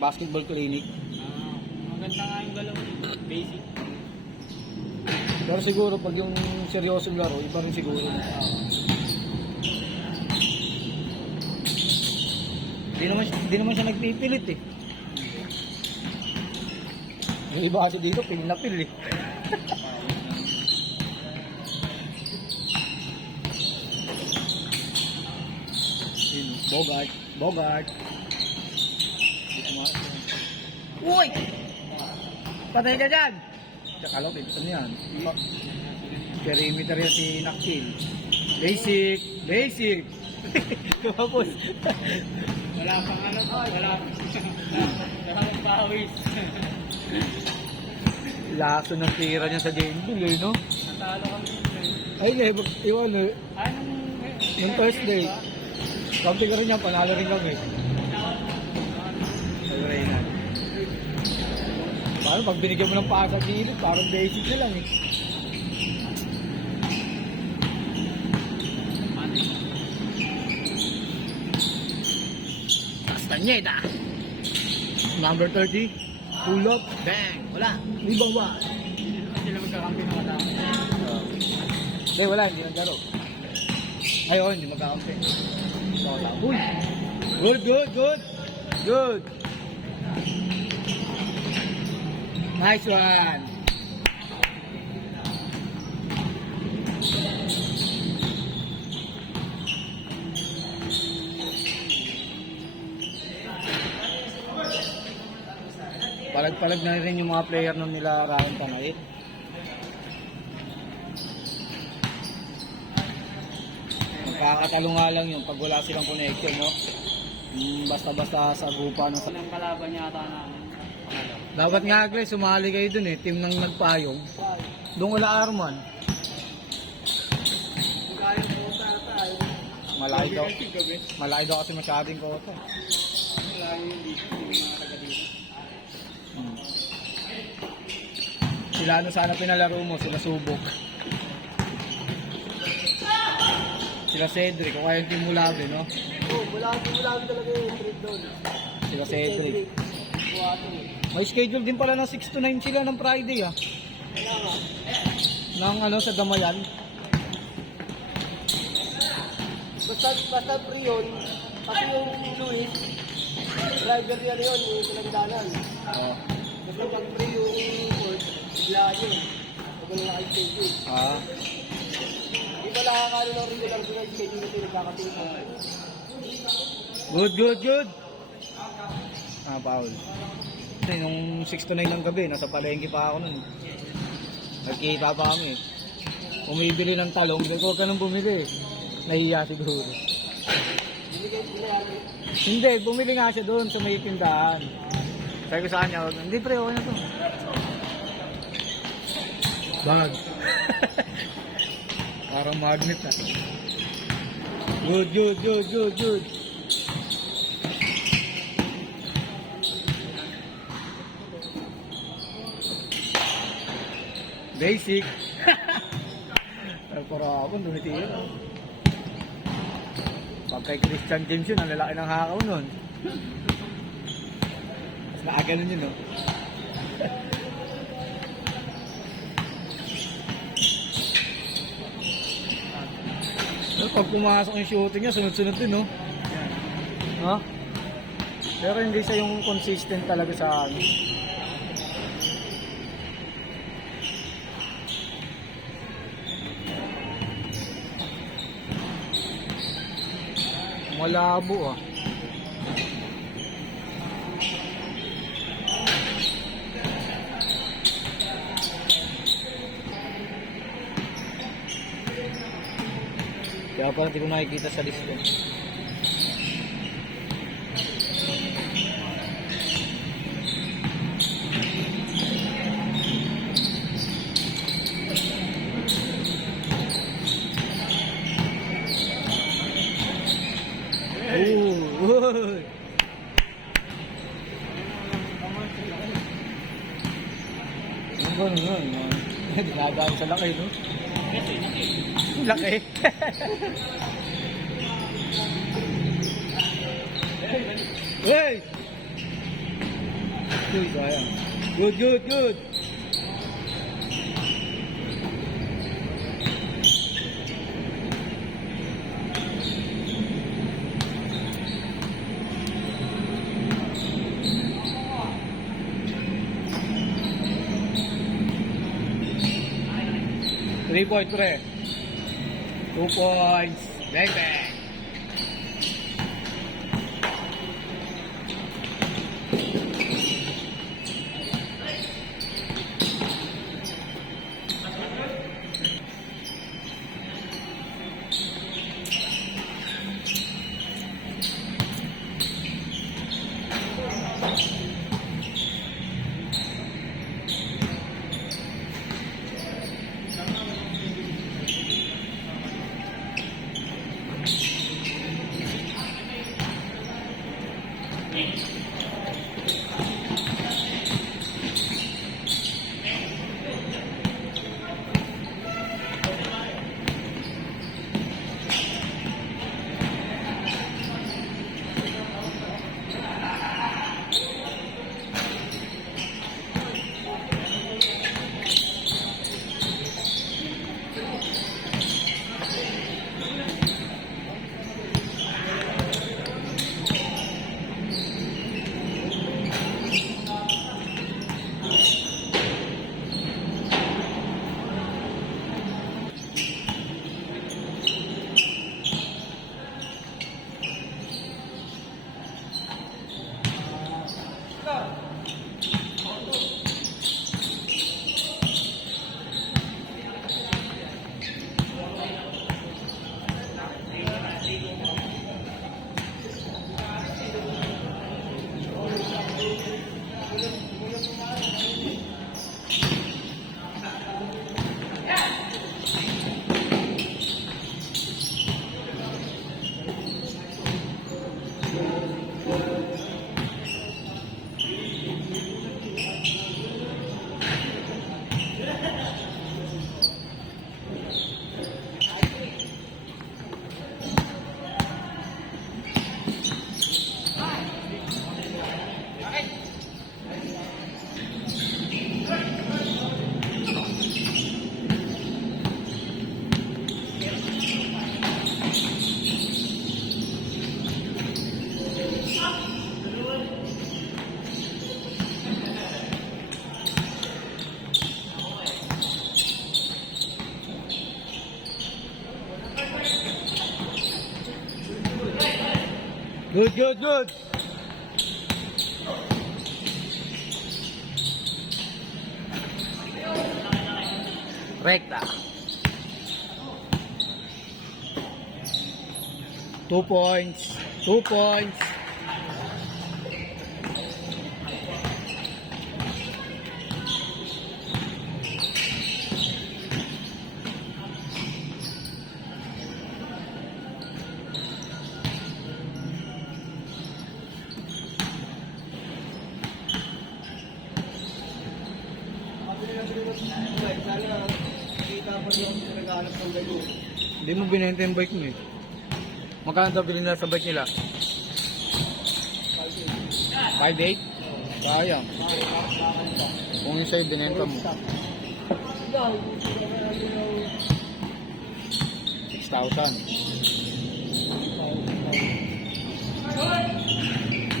basketball clinic. Maganda nga yung galaw. Basic. Pero siguro pag yung seryosong laro, iba rin siguro. Di naman siya nagpipilit eh. Yung iba kasi dito, pil na pil eh. Bogart. Uy! Patay ka dyan! Tsaka lang, ito niyan. Perimeter yan si Nakil. Basic! Kapos. Wala pang ano to. Wala pang pawis. Laso ng tira niya sa Jainville eh, no? Natalo kami. Ay, iwan eh. Nung Thursday. Kampi ka rin yan, panalo rin kami. Ay, Reynan. Paano pag binigyan mo ng pasa dito, parang basic na lang eh. Castañeda. Number 30. Pull up. Bang. Wala. Libang ba? Sila magkakampi ng katama. Hindi, wala. Hindi naglaro. Ayun, hindi magkakampi. Uy. Good. Nice one. Palag-palag na rin yung mga player nung nila Raon Panay. Magkakatalo nga lang yun pag wala silang connection, no? Basta-basta sa grupa ng Ang kalaban yata namin. dapat nga Agle, sumali kayo dun eh, team ng nagpayong. Doon wala Arman. Malaki daw kasi masyadong kota. Sila ano sana pinalaro mo, sila Subok. Sila Cedric, o kaya yung team Mulabe, no? Oo, Mulabe talaga yung trip doon. Sila Cedric. May schedule din pala ng 6 to 9 sila ng Friday ah. Nang ano sa Damayan. Basta free yun, kasi yung Luis, driver niya na yun, yung pinagdanan. Oh. Basta pag free yung court, bigla yun. Huwag na naka-schedule. Ah. Di ba nakakano ng regular ko na schedule ito, nagkakatingin. Good. Paul. Nung 6 to 9 ng gabi, nasa palengke pa ako nun. Nagkita pa kami. Umibili ng talong, huwag ka nang bumili. Nahiya siguro. Hindi, bumili nga siya doon sa may tindahan. Sabi ko sa kanya, hindi pre, okay na to. Bag. Parang magnet na. Good. Basic. Nagparapon, dumitira. Pag kay Christian James yun, ang lalaki ng hakaw nun. Mas nakaganon yun, no? Pag pumasok yung shooting niya, sunod-sunod din, no? Ha? Pero hindi siya yung consistent talaga sa akin. Malabo ah. Kaya parang hindi ko nakikita sa list ko. Uy! Ano ba nun? Dinadaan sa laki, no? Laki. Hey! Uy, sayang. Good, good, good. Three point, pre. 2 points. Bang, bang. Good, good, good. Recta. 2 points. 2 points. Sana kita pa yung naghahanap ng gano'n. Hindi mo binenta yung bike mo eh. Magkano daw bilhin nila sa bike nila? 5.8? Sayang. Kung yung sa'yo binenta mo. 6,000.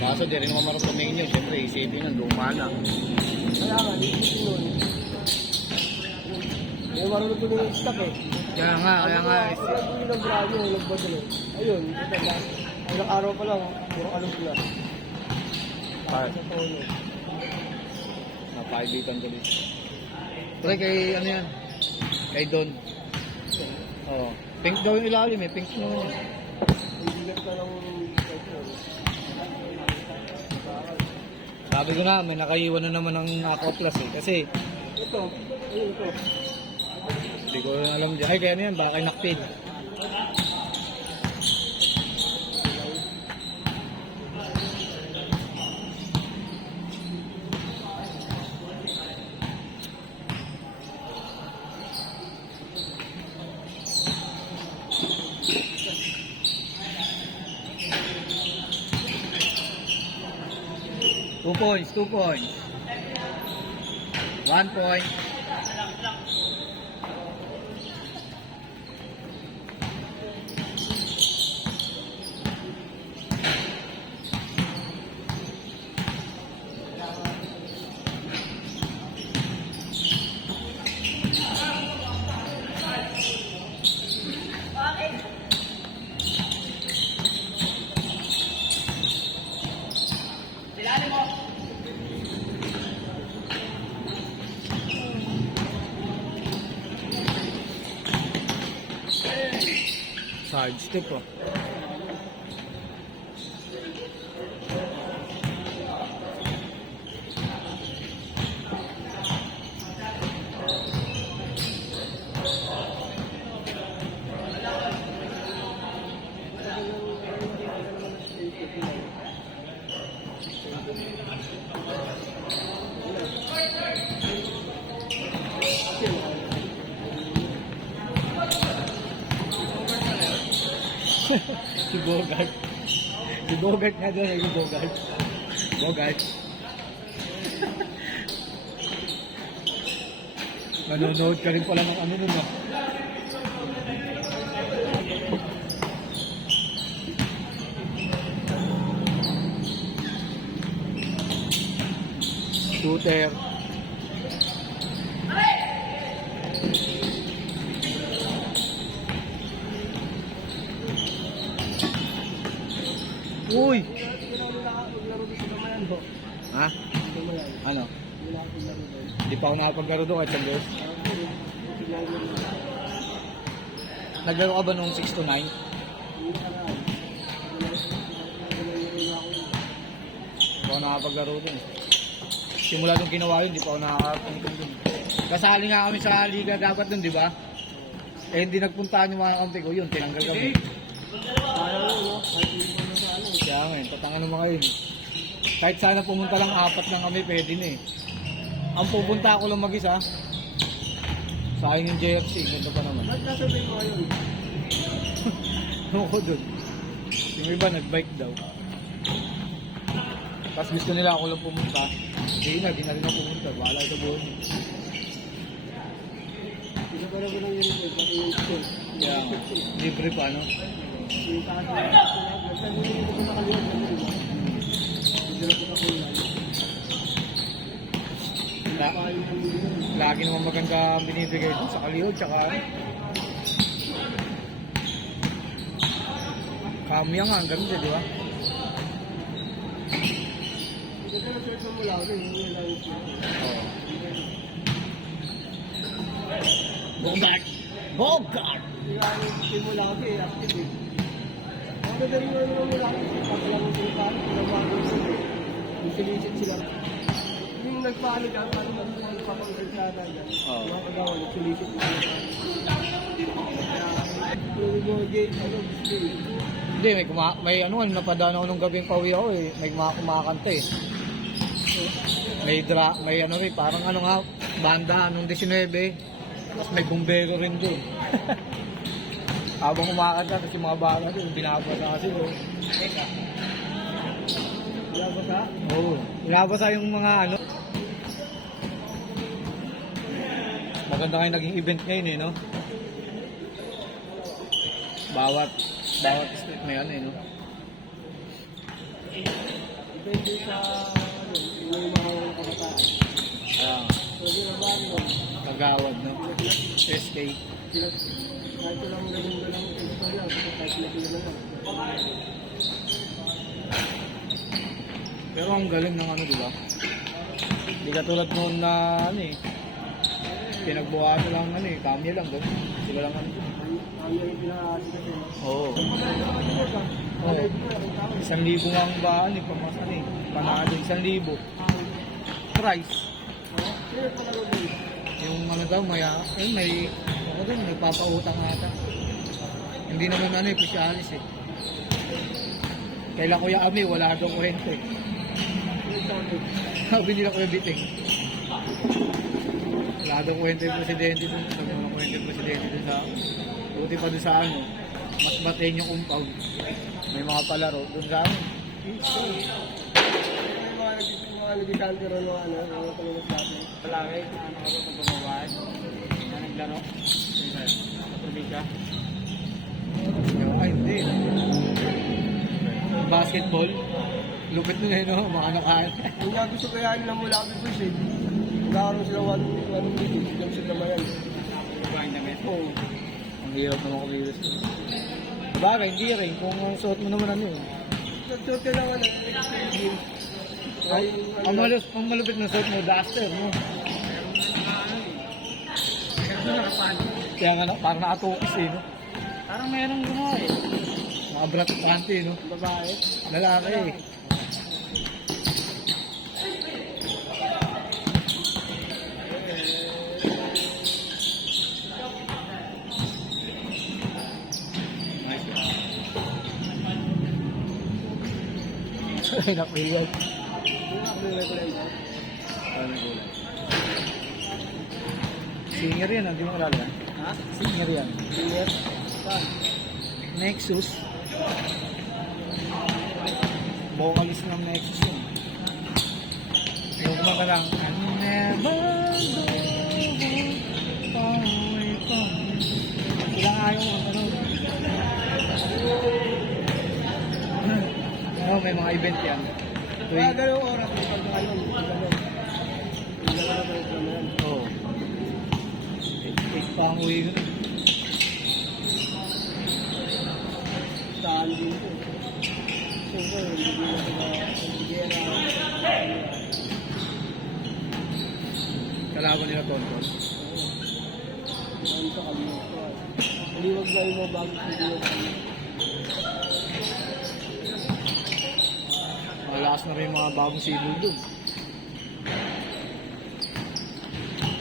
Kaso di rin naman marunong tumingin yun. Siyempre isipin ng luma na. Kaya nga, isipin nun. Eh, marunong ko yung stock eh. Kaya nga. Wala ko yung brado, yung badal eh. Ayun, ito lang. Ilang araw pa lang, puro anong sila. Par. Sa tono. Napaibitan ko dito. Pre, kay ano yan? Kay Don. Oo. Pink daw yung ilalim eh. Pink mo. Ibigat ka ng Sabi ko na, may nakaiwan na naman ng Aqua Plus eh. Kasi, ito, ayun ito. hindi ko alam dyan. Ay, kaya ano yan, baka kay Nakpid. points, 2 points. 1 point. Side step oh. Si Bogart. Si Bogart nga doon, si Bogart. Bogart. Manonood ka rin pala ng ano nun, no? Shooter. Uy! Maglaro dito sa Mayan ho. Ha? Sa Mayan. Ano? Wala akong laro doon. Hindi pa ako nakapaglaro doon kahit sa girls. Naglaro ka ba nung 6 to 9? Hindi pa ako nakapaglaro doon. Simula nung ginawa yun, hindi pa ako nakakapunta doon. Kasali nga kami sa liga dapat doon, di ba? Eh hindi nagpuntahan yung mga kampi ko, yun, tinanggal kami. Ayaw mo, no? Kahit hindi mo na sa ano. Kaya nga, patangan ng mga yun. Kahit sana pumunta lang 4 lang kami, pwede na eh. Ang pupunta ako lang mag-isa. Sayang yung JFC, ganda pa naman. Ba't nasabihin mo yun? Ano ko dun? Yung iba nag-bike daw. Tapos gusto nila ako lang pumunta. Hindi na rin ako pumunta. Bahala sa buhay mo. Isa pa naman ang yun, pati yung school. Kaya nga, libre pa, no? Yung taas na basta hindi ko sa kaliwan na yun. Hindi na ko sa kulang. Lagi naman maganda ang binibigay dun sa kalihod, tsaka kamya nga, ang ganda, di ba? Hindi ko na search mo lang, hindi lang yung Oo. Bogart! Bogart! Hindi nga yung mo lagi, active eh. Ang ganda rin yung mo lagi, pag lang yung silipan, pinabago sila. Yung silisit sila. Yung nagpaano dyan, paano magpapanggal sa dyan. Oo. Mga kagawa, nagsulisit sila. Yung mga gate, ano, display. Hindi, may ano, napadaan ako nung gabing pauwi ako eh. May kumakanta eh. May ano rin, parang ano nga, banda, nung 19. Tapos may bumbero rin doon. Habang kumakanta, tapos yung mga bata doon, binabasa kasi doon. Wala ba ka? Oo. Binabasa yung mga ano. Maganda kayo naging event ngayon eh, no? Bawat street may ano eh, no? Depende sa, ano, yung mga kabataan. Ah, Pwede na ba, ano, kagawad, no? SK. kahit walang ganun na lang ito pa yan, kahit laki na lang. Pero ang galing ng ano, di ba? Hindi katulad noon na ano eh. Pinagbuhat lang ano eh, kami lang doon. Sila lang ano. Ang yung pinahati kasi. Oo. Oo. 1,000 nga ang baan eh, pamasan eh. Panalo, 1,000. Price. Yung ano daw, may ako doon, nagpapautang ata. Hindi naman ano eh, pisyalis eh. Kaila Kuya Ami, wala daw kwento eh. Sabi nila Kuya Biting. Wala daw kwento yung presidente doon. Sabi naman kwento yung presidente doon sa... Buti pa doon sa ano, mas batain yung compound. May mga palaro doon sa ano. May mga ano, disante rin ng ano, yung palinis natin. Palagi na ano ako pag gumawa. Na naglaro. Patuloy ka. Ay, hindi. Basketball. Lupit nun eh, no? Mga nakaan. Yung nga gusto kaya nila mula kami boys eh. Nagkakaroon sila 1 minute, jump shot naman yan. Kumain namin. Oo. Ang hirap naman kumilos. Bagay, hindi rin. Kung suot mo naman ano eh. Nag-shot ka naman eh. Ay, Ang malupit na suot mo, duster mo. Pero nakapalo. Kaya nga, parang nakatukis eh, no? Parang merong gumawa eh. Mga brat panty, no? babae. Lalaki eh. Ay, napilihan. Singer yan, hindi mo kalala. Ha? Singer yan. Senior? Saan? Nexus. Vocalist ng Nexus yun. Yung kumaka lang, I never go away from you. Ilang ayaw mo, ano? Oh, may mga event yan. Kaya ganun oras may pagkakalan. Hindi na lang pala naman. Oo. Take pa ang uwi ko. Saan din po. Siyempre, hindi na sila gera. Kalaban nila Tonton. Ano sa kalimutan ko. Liwag na yung mga bago sa liwag. Malakas na rin yung mga bagong sibol doon.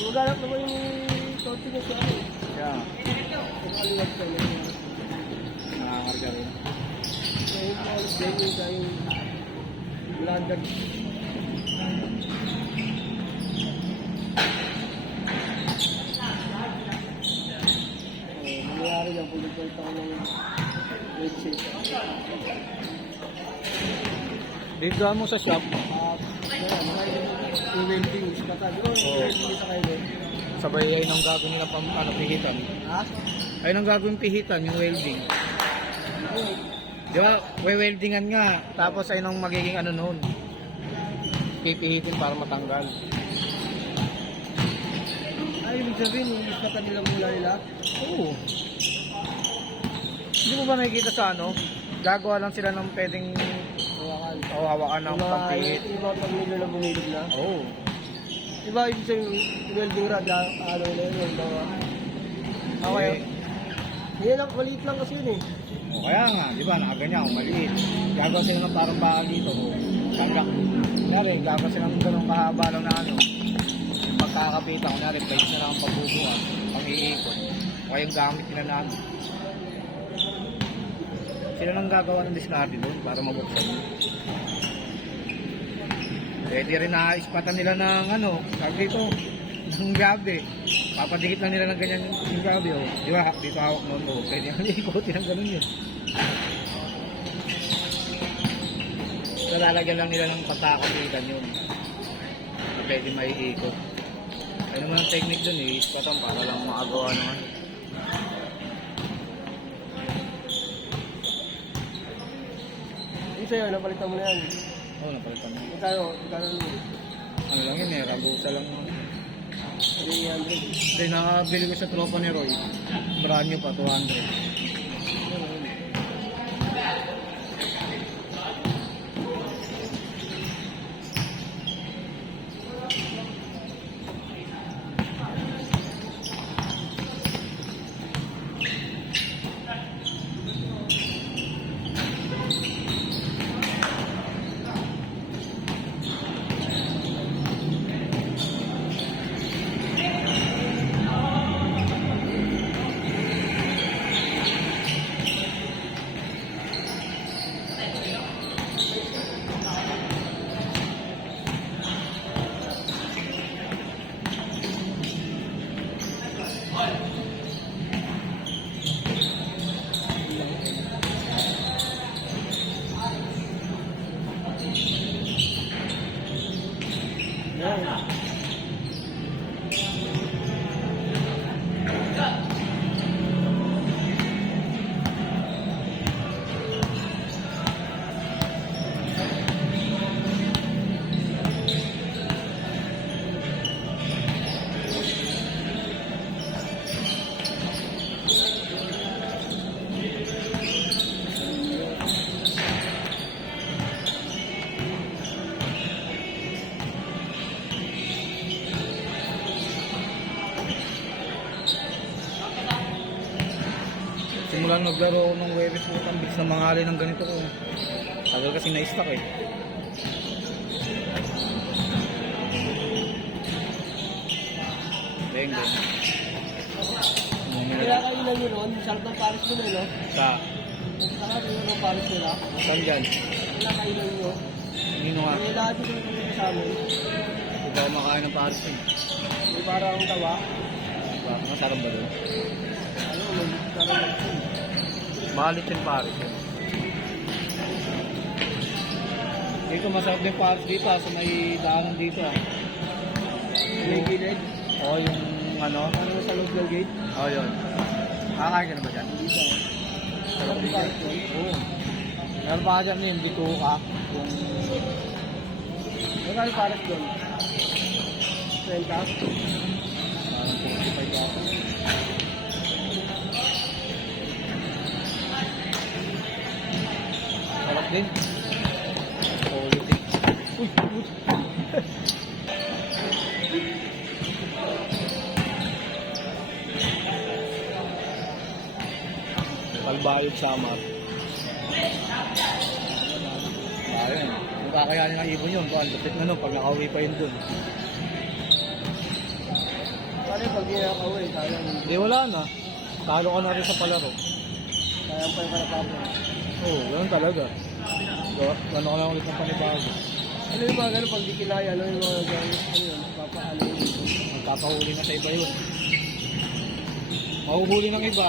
Maghanap naman yung Toti na siya. Kaya, Nakaliwag ka na. nakakarga rin. Kaya yung mga venue sa yung London. Nangyari lang, pulit-pulit ako ng website. Dito mo sa shop, Yung welding, katabi ko, yung welding sa kayo. sabay ay nang gagawin nila pihitan. Ha? Ay nang gagawin pihitan, yung welding. Di ba, weldingan nga, tapos ay nang magiging ano noon. Pipihitin para matanggal. Ay, ibig sabihin, yung iskatan nila mula nila. Oo. Hindi mo ba nakikita sa ano? Gagawa lang sila ng pwedeng hawakan ng pampihit. Yung mga pamilya na bumilog na. Oo. Diba, ibig sabihin, yung welding rod, ano na yun, yung mga... Okay. Yan lang, maliit lang kasi yun eh. O kaya nga, di ba, nakaganyan, maliit. Gagawa sila ng parang bakal dito. Tanggak. Kunyari, gagawa sila ng ganun kahaba lang na ano. Yung pagkakapitan, kunyari, bait na lang ang pagbubuha, pang iikot. O kaya yung gamit nila na ano. Sila nang gagawa ng diskarte doon para mabuksan. Pwede rin na-ispatan nila ng ano, sabi dito, ng gabi. Papadikit lang nila ng ganyan yung gabi. Oh. Di ba, dito hawak noon. Oh. Pwede yung ikutin ng ganun yun. Nalalagyan lang nila ng pagkakapitan yun. Pwede maiikot. Ano naman ang technique dun eh, ispatan para lang makagawa naman. Yung sa'yo, napalitan mo na yan. Oo, napalitan mo. Magkano Ano lang yun eh, rabusa lang. 300. Hindi, nakabili ko sa tropa ni Roy. Brand new pa, 200. Yan. Simulan naglaro ako ng Webes po tambis na mangali ng ganito ko. Tagal kasi na-stock eh. Beng, beng. Kaya kainan nyo ron, sarap ng Paris nyo no? Sa, Sarap yun ng Paris nila. saan dyan? Kaya kainan nyo. Nino nga. Kaya lahat dito yung sa amin. Hindi ako makain ng Paris eh. May parang tawa. Masarap ba doon? Ano, may parang nagsin. Mahalit yung Paris eh. Dito masarap din Paris dito sa may daanan dito ah. May gilid. Oo, yung ano. Ano sa loob ng gate. Oo, yun. Kakain ka na ba dyan? Dito. Sarap ng Paris yun. Oo. Meron pa ka dyan yung bituka. Yung... Magkano yung Paris doon? 20? Parang 45 ako. Sarap din. Quality. Uy! Uy! Palbayog Samar. Ayun. Magkakayanin ng ibon yun. Buwan, lapit na nun. Pag nakauwi pa yun dun. Paano yung pag ginakawin? Sayang. Eh wala na. Talo ka na rin sa palaro. Sayang pa yung kalapapa. Oo, ganun talaga. Ano ka lang ulit ng panibago. Ano yung mga ganun pag di kinaya? Ano yung mga ganun? Ano yun? Papaano yun? Magkakahuli na sa iba yun. Mahuhuli ng iba.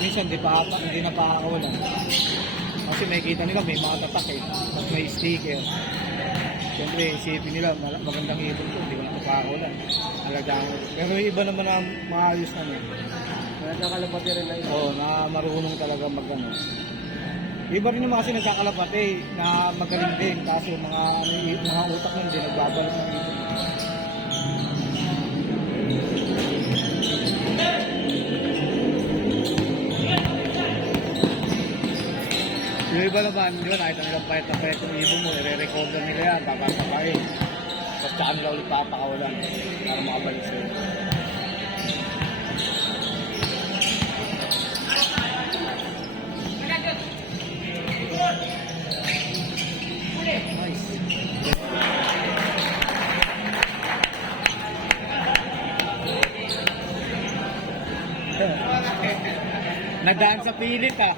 Minsan hindi na pakakawalan. Kasi may kita nila may mga tatak eh. Pag may sticker. Siyempre isipin nila magandang ibon ko. Hindi ko na pakakawalan. Alagaan ko. Pero yung iba naman na maayos na yun. Kaya nakalapati rin na ito. Oo, na marunong talaga mag-ano. Iba rin naman kasi nagkakalapat eh, na magaling din. Kaso mga utak nun din, nagbabalot ng ibon. Yung iba naman, di ba, nakita nilang pahit na pahit yung ibon mo, i-recorder nila yan, papapakain. Tapos tsaka nila ulit papakawalan para makabalik sa'yo. Nice. Nadaan sa pilit ah.